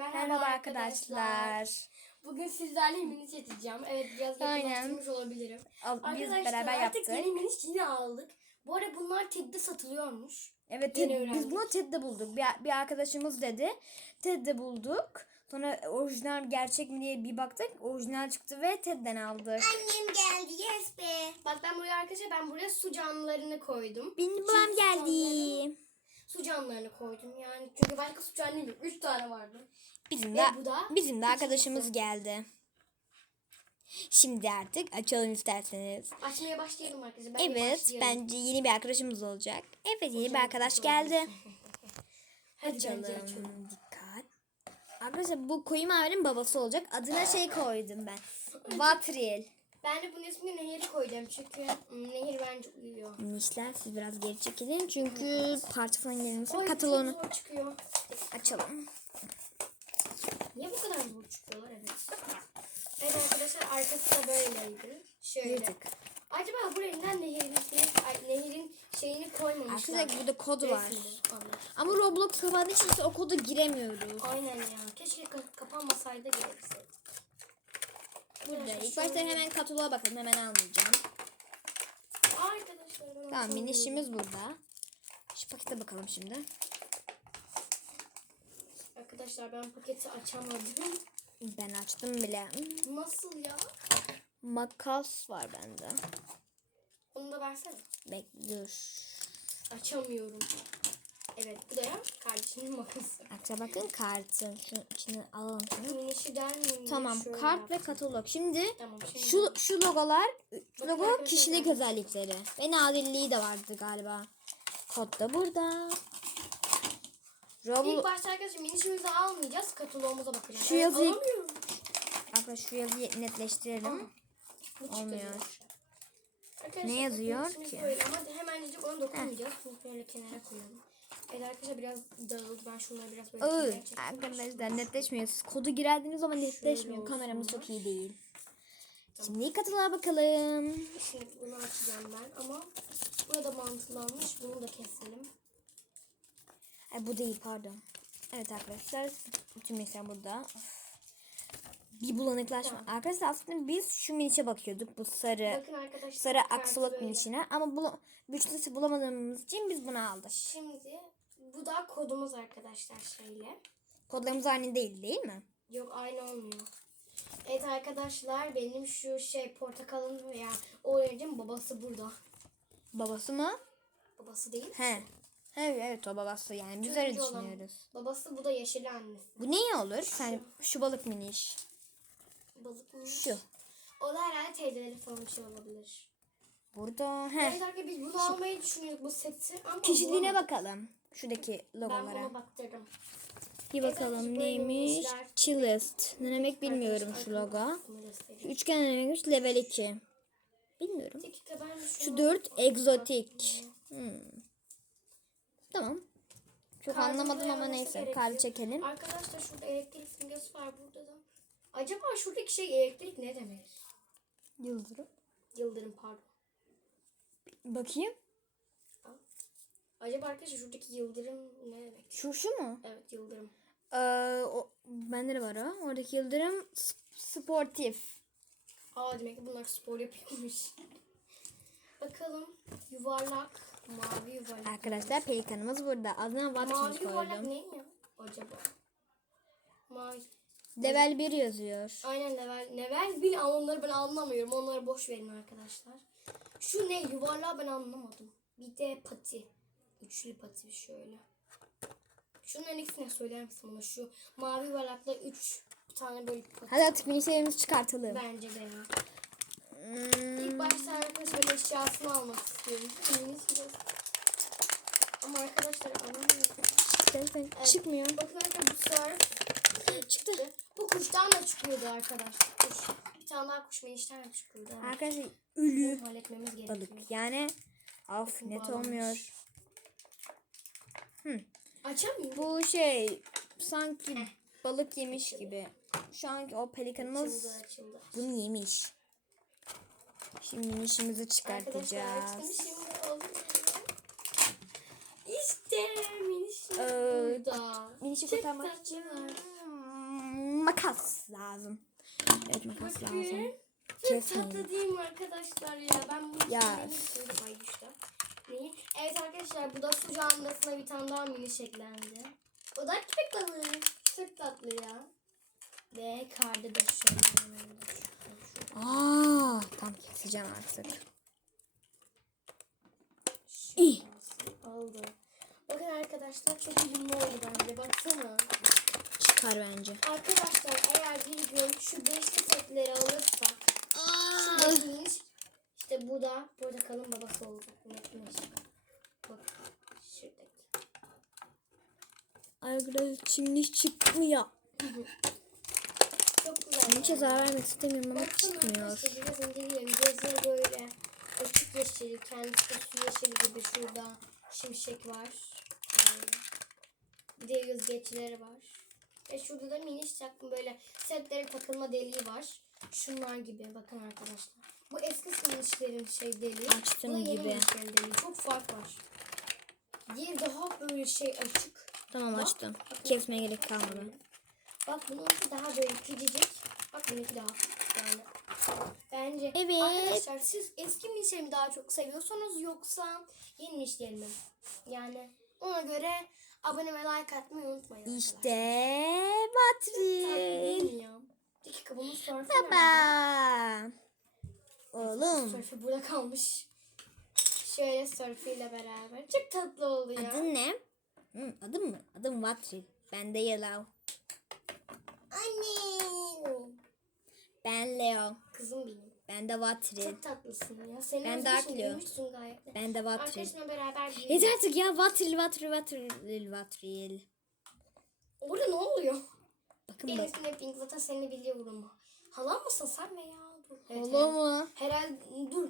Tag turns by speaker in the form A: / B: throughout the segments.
A: Merhaba arkadaşlar.
B: Bugün sizlerle mini çekeceğim. Evet biraz yakınlaştırmış olabilirim.
A: Al- Biz
B: Arkadaşlar
A: beraber
B: artık
A: yaptık.
B: yeni mini aldık. Bu arada bunlar TED'de satılıyormuş.
A: Evet
B: Yeni
A: Ted- biz bunu TED'de bulduk. Bir, bir arkadaşımız dedi. TED'de bulduk. Sonra orijinal gerçek mi diye bir baktık. Orijinal çıktı ve TED'den aldık.
C: Annem geldi yes be.
B: Bak ben buraya arkadaşlar ben buraya su canlılarını koydum.
A: Benim
B: Çünkü
A: babam
B: su
A: geldi.
B: canlıları- Su canlılarını koydum yani. Çünkü başka su canlı yok. Üç tane vardı.
A: Bizim de
B: bu da
A: bizim de arkadaşımız geldi. Şimdi artık açalım isterseniz.
B: Açmaya başlayalım arkadaşlar. Ben
A: Evet, bence yeni bir arkadaşımız olacak. Evet, yeni bir arkadaş geldi.
B: Hadi
A: açalım. Dikkat. Arkadaşlar bu koyu mavinin babası olacak. Adına şey koydum ben. Vatril.
B: Ben de bunun ismini Nehir'i koyacağım çünkü hmm, Nehir bence uyuyor.
A: Minişler siz biraz geri çekilin çünkü parça falan gelirse
B: çıkıyor.
A: açalım.
B: Niye bu kadar zor çıkıyorlar evet. Evet arkadaşlar arkası da böyleydi. Şöyle.
A: Yırtık.
B: Acaba buraya neden Nehir'in Nehir'in şeyini koymamışlar?
A: Arkadaşlar burada kod var.
B: Resmini.
A: Ama Roblox kapandığı için o kodu giremiyoruz.
B: Aynen ya. Keşke ka- kapanmasaydı girebilseydik.
A: Burada ilk başta hemen kataloğa bakalım hemen almayacağım.
B: Arkadaşlar ben
A: Tamam minişimiz burada. Şu pakete bakalım şimdi.
B: Arkadaşlar ben paketi açamadım.
A: Ben açtım bile.
B: Nasıl ya?
A: Makas var bende.
B: Onu da versene.
A: Bekle dur.
B: Açamıyorum. Evet bu da ya kardeşimin makası.
A: Arkadaşlar bakın kartı. Şunun içine alalım şunu. Tamam
B: Şöyle
A: kart ve
B: yapayım.
A: katalog. Şimdi
B: Tamam şimdi.
A: şu şu logolar
B: Bakın
A: logo kişilik
B: ben-
A: özellikleri ve nadirliği de vardı galiba. Kod da burada.
B: İlk
A: Roblox
B: başta arkadaşlar minişimizi almayacağız. Kataloğumuza bakacağız.
A: Şu
B: Evet,
A: yazıyı-
B: alamıyorum.
A: Arkadaşlar şu yazıyı netleştirelim.
B: Çıktı
A: Olmuyor.
B: Arkadaşlar,
A: Ne yazıyor ki?
B: Böyle. Ama hemencik onu dokunmayacağız. Böyle kenara koyalım. Evet arkadaşlar biraz dağıldı. Ben şunları biraz böyle çekeyim.
A: arkadaşlar netleşmiyor. Siz kodu girerdiğiniz zaman netleşmiyor. Kameramız çok iyi değil. Şimdi kataloğa bakalım.
B: Şimdi bunu açacağım ben ama burada mantılanmış. Bunu da keselim.
A: Ay bu değil pardon. Evet arkadaşlar bütün mesela burada. Bir bulanıklaşma. Arkadaşlar aslında biz şu minişe bakıyorduk. Bu sarı
B: Bakın arkadaşlar.
A: sarı aksolot
B: böyle.
A: minişine. Ama bu güçlüsü bulamadığımız için biz aldık.
B: Şimdi bu da kodumuz arkadaşlar şeyle.
A: Kodlarımız aynı değil değil mi?
B: Yok aynı olmuyor. Evet arkadaşlar benim şu şey portakalın veya orange'ın babası burada.
A: Babası mı?
B: Babası değil.
A: He. He evet o babası yani biz öyle
B: Turuncu olan.
A: düşünüyoruz.
B: Babası bu da yeşil annesi.
A: Bu ne olur? Sen şu balık miniş.
B: Balık mı?
A: Şu.
B: O da herhalde teyzeleri falan bir şey olabilir.
A: Burada. He.
B: Evet arkadaşlar biz bunu almayı düşünüyorduk bu seti ama
A: Kişiliğine
B: bulamadık.
A: bakalım. Şuradaki
B: Ben
A: logolara.
B: buna baktırdım.
A: Bir
B: Evet,
A: bakalım
B: böyle
A: neymiş? Chillest. Ne demek bilmiyorum
B: Arkadaşlar,
A: şu logo. üçgen ne demekmiş? Level 2. Bilmiyorum.
B: Ben
A: Şu
B: şunu-
A: 4 egzotik. Hmm. Tamam. Çok
B: Kartın
A: anlamadım ama neyse. Kartı çekelim.
B: Arkadaşlar şurada elektrik simgesi var burada da. Acaba şuradaki şey elektrik ne demek?
A: Yıldırım.
B: Yıldırım pardon.
A: Bakayım.
B: Acaba arkadaşlar şuradaki yıldırım ne demek?
A: Şu şu mu?
B: Evet yıldırım.
A: Ee, o, bende de var o. Oradaki yıldırım sportif.
B: Aa demek ki bunlar spor yapıyormuş. Bakalım yuvarlak, mavi yuvarlak.
A: Arkadaşlar pelikanımız burada. Adına
B: Mavi
A: Watkins
B: yuvarlak
A: koydum.
B: ne ya acaba? Mavi.
A: Level 1 yazıyor.
B: Aynen level. Level bil ama onları ben anlamıyorum. Onları boş verin arkadaşlar. Şu ne yuvarlağı ben anlamadım. Bir de pati. Üçlü pati şöyle. Şunların ikisini söyler misin bana? Şu mavi yuvarlakla üç tane böyle pati.
A: Hadi artık minislerimizi çıkartalım.
B: Bence de ya.
A: Hmm,
B: İlk başta arkadaşlar böyle eşyasını almak istiyorum. Neyiniz biraz. Ama arkadaşlar anlamıyorum.
A: zaten çıkmıyor.
B: Bakın arkadaşlar bu sefer
A: Çıktı.
B: bu kuştan da çıkıyordu arkadaşlar. Kuş. Tane daha kuş menişten. Evet.
A: Arkadaşlar ölü
B: halletmemiz gerekiyor.
A: balık. Yani of net
B: Bağlamış.
A: olmuyor.
B: Açamıyorum.
A: Bu şey sanki balık yemiş gibi. Şu anki o pelikanımız
B: Açıldı açıldı.
A: bunu yemiş. Şimdi
B: Arkadaşlar
A: çıkartacağız.
B: İşte minişim
A: Ee,
B: burada.
A: Minişi kurtarmak için. makas lazım. Makas lazım.
B: Çok
A: Kesmeyin.
B: tatlı değil mi arkadaşlar ya? Ben bunu
A: Ya.
B: Ay düştü. Neyi? Evet arkadaşlar bu da su canlısına bir tane daha mini eklendi. O da köpek balığı. Çok tatlı ya. Ve karda da şöyle.
A: Aa, tam keseceğim artık.
B: İyi. Oldu. Bakın arkadaşlar çok uyumlu oldu bence. Baksana.
A: Çıkar bence.
B: Arkadaşlar eğer bir gün şu beşli setleri alırsak şu beşmiş işte bu da burada kalın babası olacak. Netmiş. Bak şuradaki.
A: Arkadaşlar çimlik çıkmıyor.
B: Çok güzel.
A: Hiç zarar vermek istemiyorum ama çıkmıyor.
B: arkadaşlar biraz inceleyelim. Gözleri böyle açık yeşil. Kendisi su yeşili gibi şurada şimşek var. Ee, Bir de yüzgeçleri var. Ve şurada da miniş çakma böyle setlere takılma deliği var. Şunlar gibi bakın arkadaşlar. Bu eski minişlerin şey deliği.
A: Açtım
B: Bu da yeni
A: gibi.
B: deliği. Çok fark var. Diğeri daha böyle şey açık.
A: Tamam açtım. Kesmeye gerek kalmadı.
B: Bak bununki daha böyle küçücük. Bak bununki daha yani. Bence
A: Evet.
B: arkadaşlar siz eski minişleri mi daha çok seviyorsunuz yoksa yeni minişleri mi? Yani ona göre abone ve like atmayı unutmayın
A: İşte
B: arkadaşlar. Tatlı değil
A: batri.
B: mi ya? Bir dakika bunun nerede?
A: Baba. Oğlum.
B: Sörfü burada kalmış. Şöyle sörfüyle beraber. Çok tatlı oldu ya.
A: Adın ne? Hı, adım mı? Adım Vatril. Ben de Yellow.
B: Anne.
A: Ben Leo.
B: Kızım benim.
A: Ben de Vatril.
B: Çok tatlısın ya. Seni
A: Ben
B: gayet. de.
A: Ben de Vatril.
B: Arkadaşımla beraber büyüdük.
A: Yeter artık ya Vatril Vatril Vatril Vatril.
B: Orada ne oluyor?
A: Bakın
B: Benim
A: bak.
B: ismim Pink zaten seni biliyorum. Halam mısın sen veya dur. Evet.
A: mu?
B: Herhalde dur.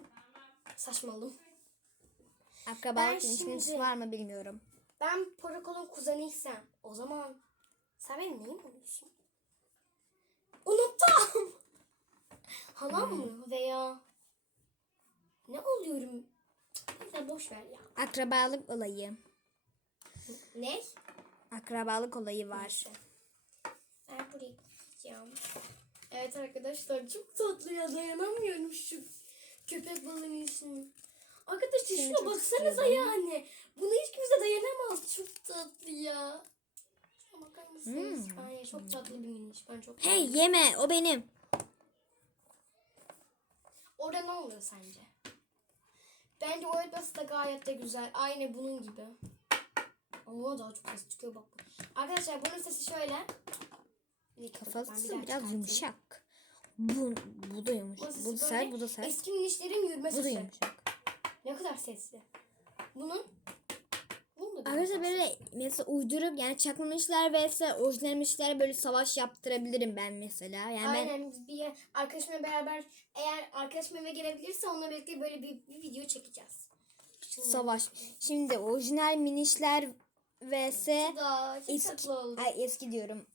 B: Saçmalım.
A: Akrabalık
B: Ben
A: ilişkiniz
B: şimdi-
A: var mı bilmiyorum.
B: Ben Porakol'un kuzeniysem o zaman sen benim neyim oluyorsun? Unuttum. Halam mı veya ne oluyorum? Neyse boş ver ya.
A: Akrabalık olayı.
B: Ne?
A: Akrabalık olayı var.
B: Ben buraya gideceğim. Evet arkadaşlar çok tatlı ya dayanamıyorum şu köpek balığının işini. Arkadaşlar
A: Seni
B: şuna baksanıza yani. Buna hiç kimse dayanamaz. Çok tatlı ya. Şuna bakar mısınız? Ay, çok tatlı bir miniş. Ben çok
A: Hmm. Hey yeme o benim.
B: Orada ne oluyor sence? Bence o elbise de gayet de güzel. Aynı bunun gibi. Ama daha çok ses çıkıyor bak. Arkadaşlar bunun sesi şöyle. Bir bir
A: Kafası
B: daha
A: biraz yumuşak. Bu, bu da yumuşak.
B: Nasıl
A: Bu
B: böyle
A: sert bu da sert.
B: Eski minişlerin yürüme
A: Bu da
B: sesi.
A: yumuşak.
B: Ne kadar sesli. Bunun da
A: Arkadaşlar böyle mesela uydurup yani çakmamışlar vs orijinalmişler böyle savaş yaptırabilirim ben mesela. Yani ben
B: Aynen biz bir arkadaşımla beraber eğer arkadaşım eve gelebilirse onunla birlikte böyle bir, bir video çekeceğiz.
A: savaş. Şimdi orijinal minişler vs eski, ay eski diyorum.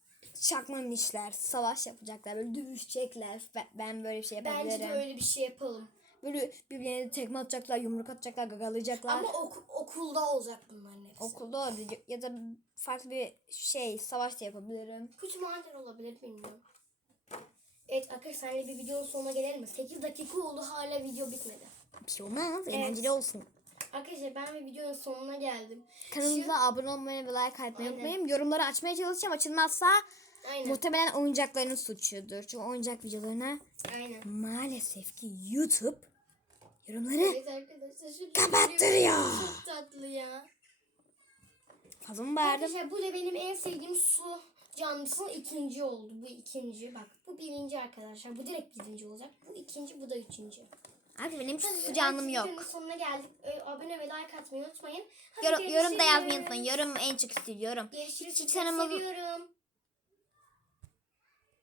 A: Çakma minişler savaş yapacaklar böyle dövüşecekler. Ben, ben böyle bir şey yapabilirim.
B: Bence de öyle bir şey yapalım.
A: Böyle birbirlerine tekme atacaklar, yumruk atacaklar, gagalayacaklar.
B: Ama ok- okulda olacak bunların hepsi.
A: Okulda olabilir ya da farklı bir şey savaş da yapabilirim.
B: Kötü maden olabilir bilmiyorum. Evet arkadaşlar seninle bir videonun sonuna gelelim mi? 8 dakika oldu hala video bitmedi.
A: Bir şey olmaz. Eğlenceli olsun.
B: Arkadaşlar ben bir videonun sonuna geldim.
A: Kanalımıza abone olmayı ve like atmayı
B: Aynen.
A: unutmayın. Yorumları açmaya çalışacağım. Açılmazsa
B: Aynen.
A: muhtemelen oyuncakların suçudur. Çünkü oyuncak videolarına
B: Aynen.
A: maalesef ki YouTube yorumları
B: Evet arkadaşlar şu
A: Kapattırıyor.
B: Çok tatlı ya.
A: fazla mı bağırdım?
B: Arkadaşlar bu da benim en sevdiğim su canlısı ikinci oldu. Bu ikinci bak. Bu birinci arkadaşlar. Bu direkt birinci olacak. Bu ikinci bu da üçüncü.
A: Abi benim
B: Hadi,
A: su
B: hadi
A: yok.
B: videonun sonuna geldik. Abone ve like atmayı unutmayın. Hadi
A: Yorum, yorum da
B: görüşürüz.
A: yazmayı unutmayın. Yorum en çok istiyorum.
B: Görüşürüz.
A: Hiç
B: Çok seviyorum.